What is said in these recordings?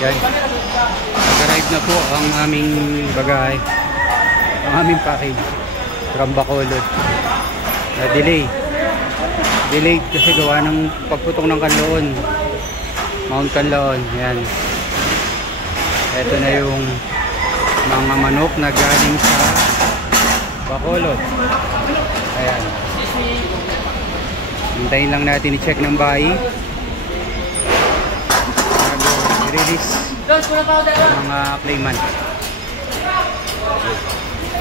Yan. Nag-arrive na po ang aming bagay. Ang aming package. From Bacolod. Delay. Delayed kasi gawa ng pagputok ng Kanloon. Mount Kanloon. Yan. Ito na yung mga manok na galing sa Bacolod. Ayan. Hintayin lang natin i-check ng bayi bago i-release mga claimant.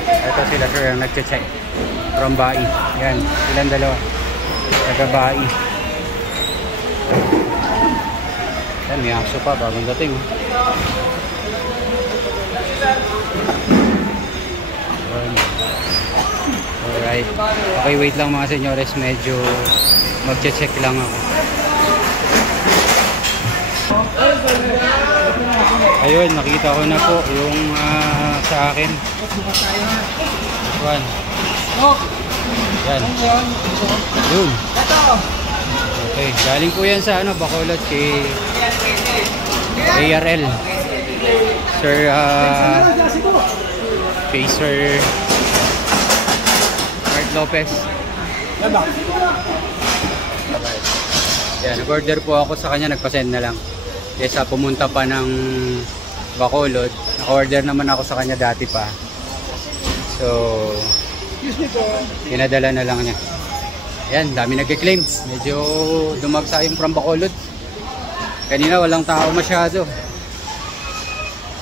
Ito sila sir ang nag-check from bayi. Yan, silang dalawa taga bayi. Yan, may aso pa bagong dating. Alright. Okay, wait lang mga senyores. Medyo mag-check lang ako. Ayun, nakita ko na po yung sa akin. One. Yan. Yun. Okay, galing po yan sa Bacolod kay ARL. Sir, kay Sir Lopez. Yan, nag-order po ako sa kanya, nagpa-send na lang. Kesa pumunta pa ng Bacolod, nag-order naman ako sa kanya dati pa. So, pinadala na lang niya. Yan, dami nag-claim. Medyo dumagsa yung from Bacolod. Kanina walang tao masyado.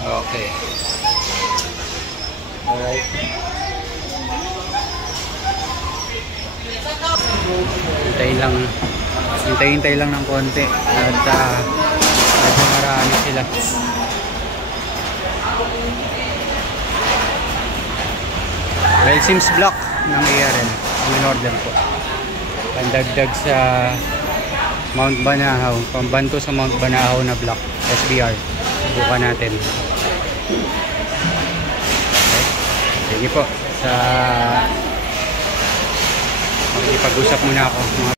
Okay. Alright. Hintay lang ng konti at medyo marami sila. Well, Sims block ng ARL ang in-order po. Pandagdag sa Mount Banahaw, pambanto sa Mount Banahaw na block SBR. Buka natin. Okay. Sige po, sa makikipag-usap muna ako.